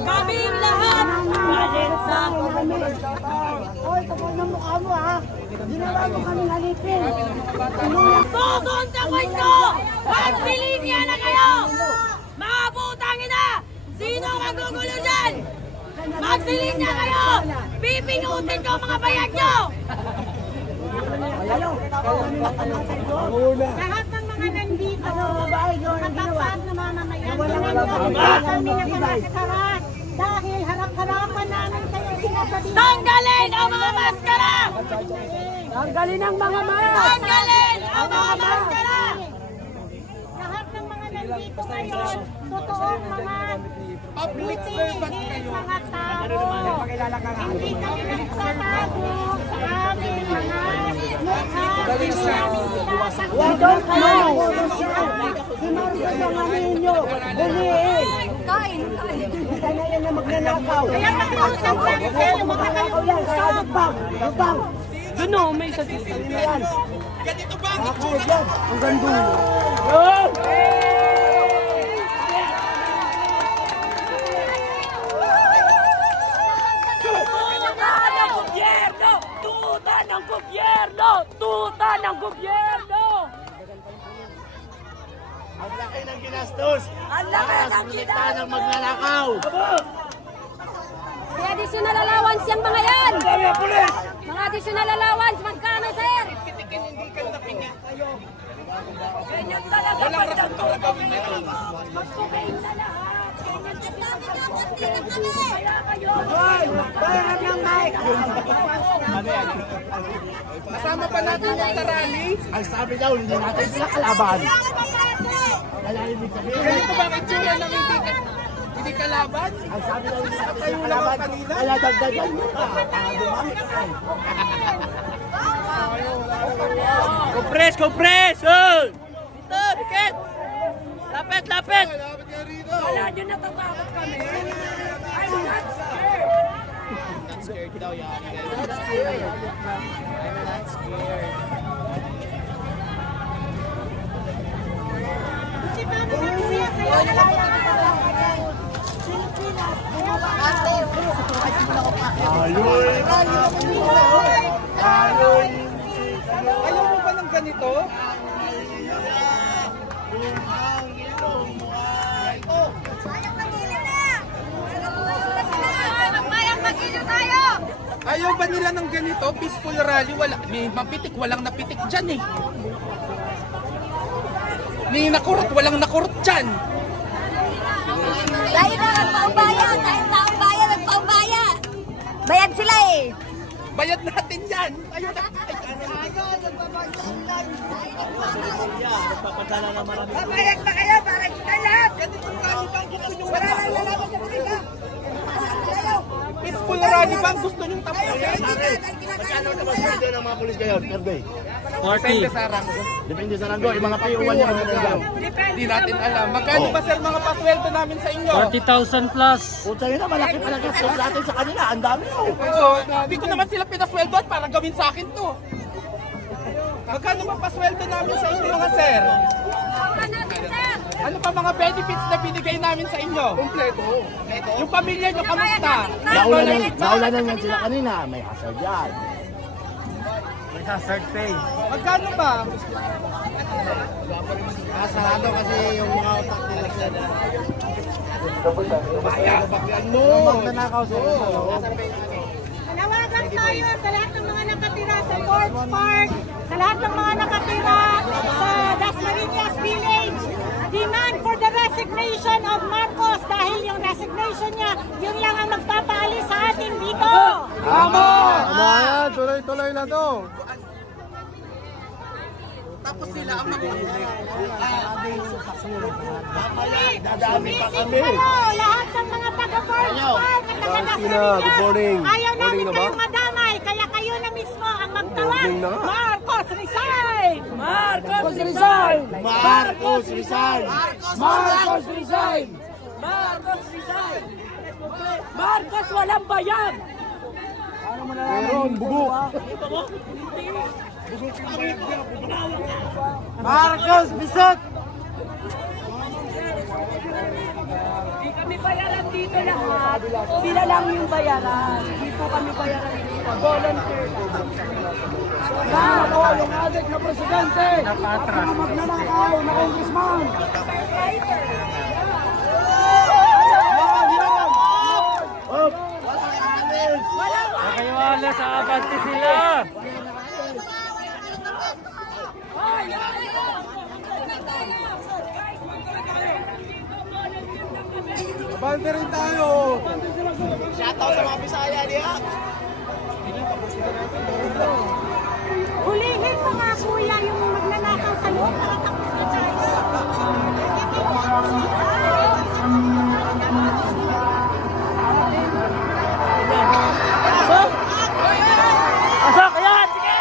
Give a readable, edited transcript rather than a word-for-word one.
Kaming lahat galit sa oy, kapag ng mukha mo ha. Ginawa mo kaming halipin. Susuntakin nyo! Magsilinya na kayo! Mga putang ina! Sino magugulo dyan? Magsilinya kayo! Pipinutin ko mga bayag nyo! Lahat ng mga nandito, katapat na mamamayan, kami nagmamasakarat dahil harap-harapan namin kayo sinasabihin. Tanggalin ang mga maskara! Tanggalin ang mga mask! Tanggalin ang mga maskara! Lahat ng mga nandito ngayon, totoong mga buti-hingin mga tao. Hindi kami nagtatago sa aming mga mukha. We don't know! Si Marcos ang ano ninyo, buliin! Kain! Isa na yan na magnanakaw! Kaya pakiusap lang sa'yo, Magnanakaw yan, sa lubang! Lubang! Doon o, may isa dito. Yan! Ganito ba? Ako dyan! Ang gandulo! Tuta ng gobyerno! Tuta ng gobyerno! Ang laki ng ginastos! Ang laki ng ginastos! Ng magnanakaw! May additional allowance yung mga yan! Dami ang pulis! Mga additional allowance, magkano sir? Ganyan talaga pag nagtuto Magpukain na lahat! Ganyan kaya kayo! Bayaran ng mic! Kasama pa natin yung tarali. Ang sabi daw, hindi natin sila kalaban. Kaya ibig sabihin. Ganito ba ang itsura ng hindi kalaban? Ang sabi daw, hindi natin sila kalaban. Kaya dagdagan mo ka. Para dumami ka. Kompres! Kompres! Dito! Dikit! Lapit! Lapit! Wala nyo natatakot kami! I'm not scared! Scared daw yan. I'm not scared. I'm not scared. Ayaw mo ba ng ganito? Ayaw ba nila ng ganito? Peaceful rally, wala, may mapitik, walang napitik dyan eh. May nakurot, walang nakurot dyan. Dahil na nagpaubayan! Dahil taong bayan, nagpaubayan! Bayad sila eh! Bayad natin yan. Ayun na. Babayag na kayo para kita lahat! Wala lang lalaban sa Manila. Peaceful rally ba ang gusto niyong tapusin? Magkano naman sweldo ng mga pulis ngayon per day? 40 sa rango. Depende sa rango. Yung mga payuwan niya mga nandiyan. Hindi natin alam. Magkano ba sir mga pasweldo namin sa inyo? 40,000 plus! Puta yun na, malaki pala gastos natin sa kanila. Ang dami oh. Hindi ko naman sila pinasweldoan para gawin sa akin to. Magkano ba pasweldo namin sa inyo mga sir? Ano pa mga benefits na binigay namin sa inyo? Kompleto. Yung pamilya nyo, kamusta? Naulanan yan sila kanina. May hazard yan. May hazard pay. Magkano ba? Sarado kasi yung mga utak nila Bakyan mo. Panawagan tayo sa lahat ng mga nakatira sa Sports Park, sa lahat ng mga nakatira sa Dasmariñas Village. Demand for the resignation of Marcos dahil yung resignation niya, yun lang ang magpapaalis sa atin dito. Tama! Tama yan, tuloy-tuloy na to. Tapos sila ang magulit. Sumisip kayo, lahat ng mga taga-Sports Park at taga-Dasmariñas. good morning. Ayaw Morning namin na ba? kayong madamay, kaya kayo na mismo ang magtawag. Morning na. Marcos, resign! Marcos resign! Marcos resign! Marcos resign! Marcos resign! Marcos walang bayan! Meron, bugok. Marcos, bisot! Hindi kami bayaran dito lahat. Sila lang yung bayaran. Hindi po kami bayaran dito. Volunteer lang. Yung adik na presidente! Nakatras. At magnanakaw na congressman! Nakaiwala sa abante sila. Bante rin tayo. Hulihin mga kuya yung magnanakaw sa loob. Nakatakot na tayo. Pasok! Ayan! Sige!